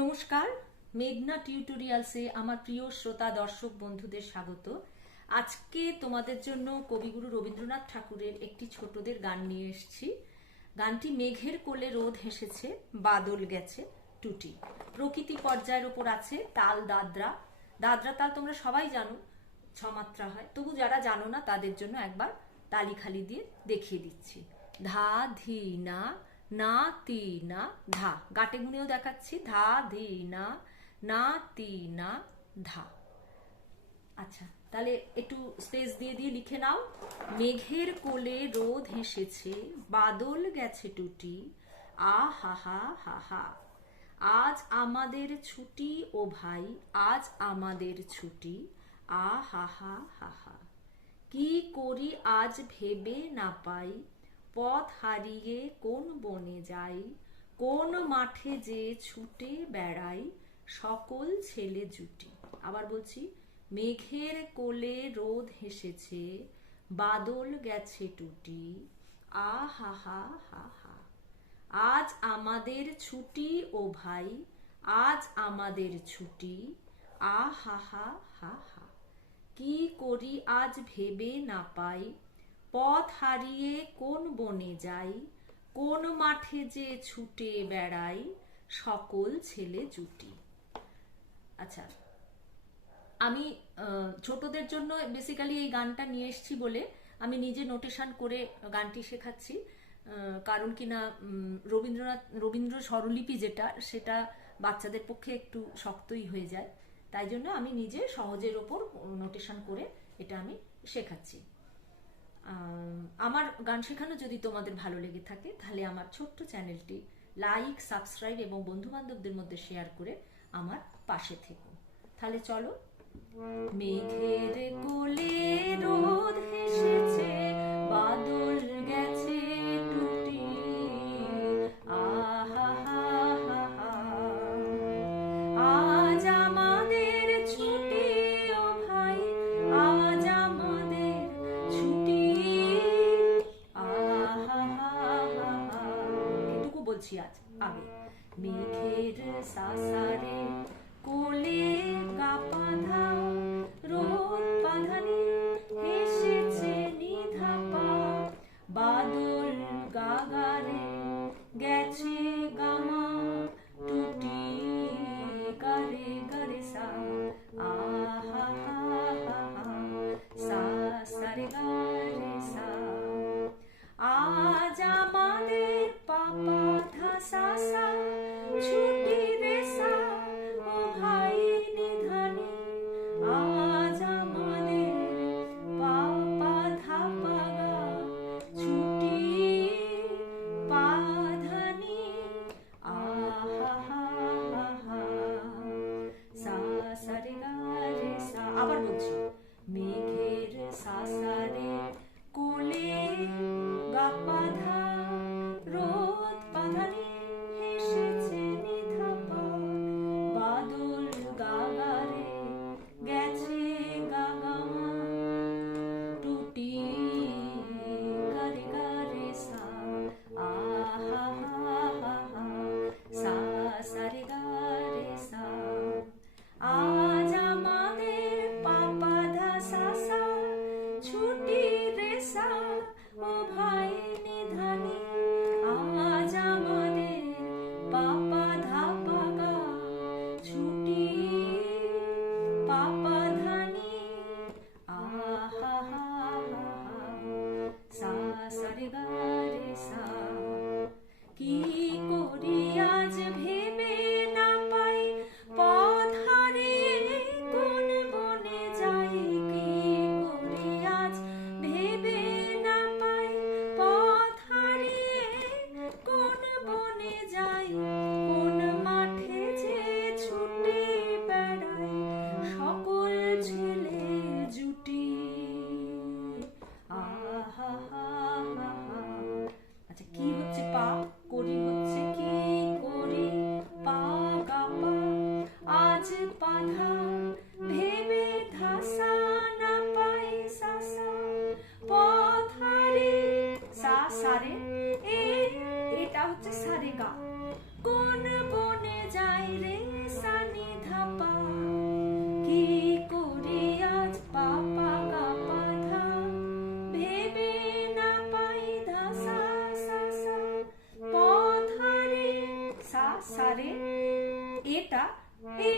নমস্কার, মেঘনা টিউটোরিয়ালসে আমার প্রিয় শ্রোতা, দর্শক, বন্ধুদের স্বাগত। আজকে তোমাদের জন্য কবিগুরু রবীন্দ্রনাথ ঠাকুরের একটি ছোটদের গান নিয়ে এসেছি। গানটি মেঘের কোলে রোদ হেসেছে, বাদল গেছে, টুটি। প্রকৃতি পর্যায়ের ওপর আছে তাল দাদরা। দাদরা তাল তোমরা সবাই জানো, ছমাত্রা হয়। তবু যারা জানো না, তাদের জন্য একবার তালি খালি দিয়ে দেখিয়ে দিচ্ছি। ধা, ধি, না না তি না ধা। গাটে গুনেও দেখাচ্ছি। ধা, ধি, না না, তি, না, ধা। আচ্ছা তাহলে একটু স্পেস দিয়ে দিয়ে লিখে নাও। মেঘের কোলে রোদ হেসেছে, বাদল গেছে টুটি। আ, হা হা হা হা। আজ আমাদের ছুটি, ও ভাই, আজ আমাদের ছুটি। আ, হা হা হা হা। কি করি আজ ভেবে না পাই। পথ হারিয়ে কোন বনে যাই, কোন মাঠে যে ছুটে বেড়াই, সকল ছেলে জুটি। আবার বলছি, মেঘের কোলে রোদ হেসেছে, বাদল গেছে টুটি। আ হা হা হা হা। আজ আমাদের ছুটি ও ভাই, আজ আমাদের ছুটি। আ হা হা হা হা। কি করি আজ ভেবে না পাই পথ হারিয়ে কোন বনে যাই, কোন মাঠে যে ছুটে বেড়াই, সকল ছেলে জুটি। আচ্ছা আমি ছোটদের জন্য বেসিক্যালি এই গানটা নিয়ে এসেছি বলে আমি নিজে নোটেশন করে গানটি শেখাচ্ছি। কারণ কিনা রবীন্দ্রনাথ, রবীন্দ্র স্বরলিপি যেটা, সেটা বাচ্চাদের পক্ষে একটু শক্তই হয়ে যায়। তাই জন্য আমি নিজে সহজের ওপর নোটেশন করে এটা আমি শেখাচ্ছি। আমার গান শেখানো যদি তোমাদের ভালো লেগে থাকে, তাহলে আমার ছোট্ট চ্যানেলটি লাইক সাবস্ক্রাইব এবং বন্ধু বান্ধবদের মধ্যে শেয়ার করে আমার পাশে থেকো। তাহলে চলো, মেঘের কোলে রোদ হেসেছে। বলছি আজ আগে মেঘের সাসারে কোলে কাপাধা রোদ পাধানি হেসেছে নিধাপা। বাদল গাগারে গেছে এই এটা হচ্ছে সারেগা। কোন বনে যাই রে সানি ধাপা? কি করে আজ পাপা কাপা ধা ভেবে না পাই ধা সা সা। সা পথারে সা সারে এটা, এ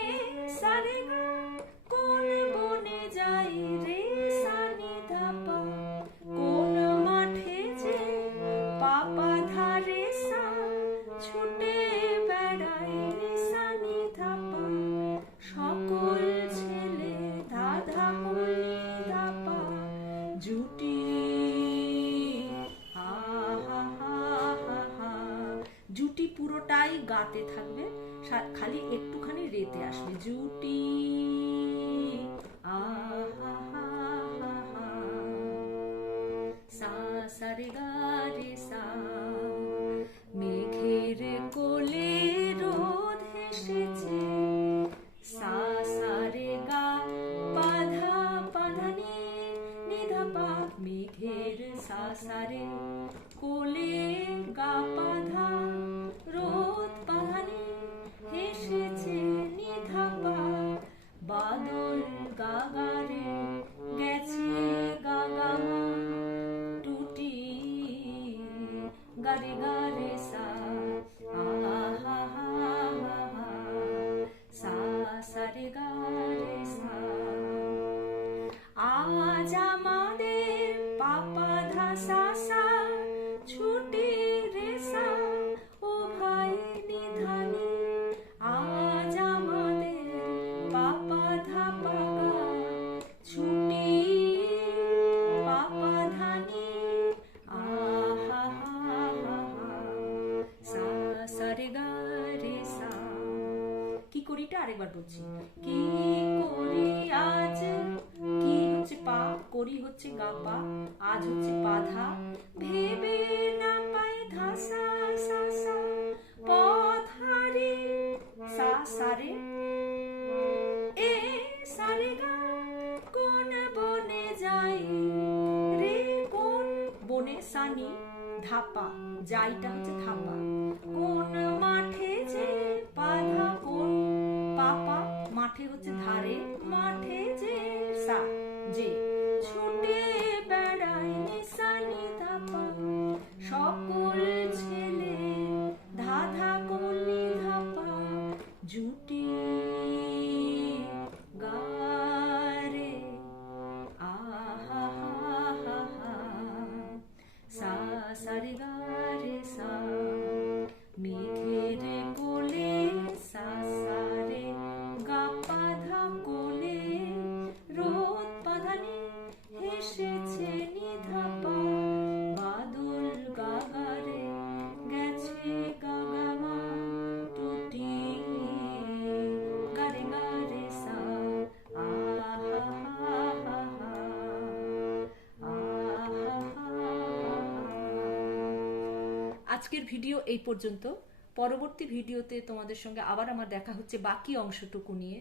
গাতে থাকবে খালি একটুখানি রেতে আসবে। জুটি আ সা সা রে গা ধাসা সা ছুটি রে সা ও ভাই নিধানি, আজ আমাদের পাপা ধাপা ছুটি পাপা ধানি আহা সা সা রে গা, রে, সা। কি করিটা আরেকবার বলছি? কি করি হচ্ছে গা পা, আজ হচ্ছে পাধা ভেবে না পাই ধাসা সা সা পথারে সা সারে এ সারে গা, কোন বনে যাই রে, কোন বনে সানি ধাপা যাইটা হচ্ছে ধাপা কোন মাঠে যে পাধা কোন পাপা মাঠে হচ্ছে ধারে মাঠে যে সা, যে। আজকের ভিডিও এই পর্যন্ত। পরবর্তী ভিডিওতে তোমাদের সঙ্গে আবার আমার দেখা হচ্ছে বাকি অংশটুকু নিয়ে।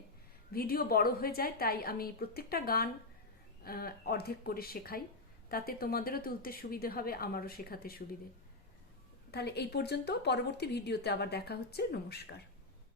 ভিডিও বড় হয়ে যায়, তাই আমি প্রত্যেকটা গান অর্ধেক করে শেখাই। তাতে তোমাদেরও তুলতে সুবিধে হবে, আমারও শেখাতে সুবিধে। তাহলে এই পর্যন্ত, পরবর্তী ভিডিওতে আবার দেখা হচ্ছে, নমস্কার।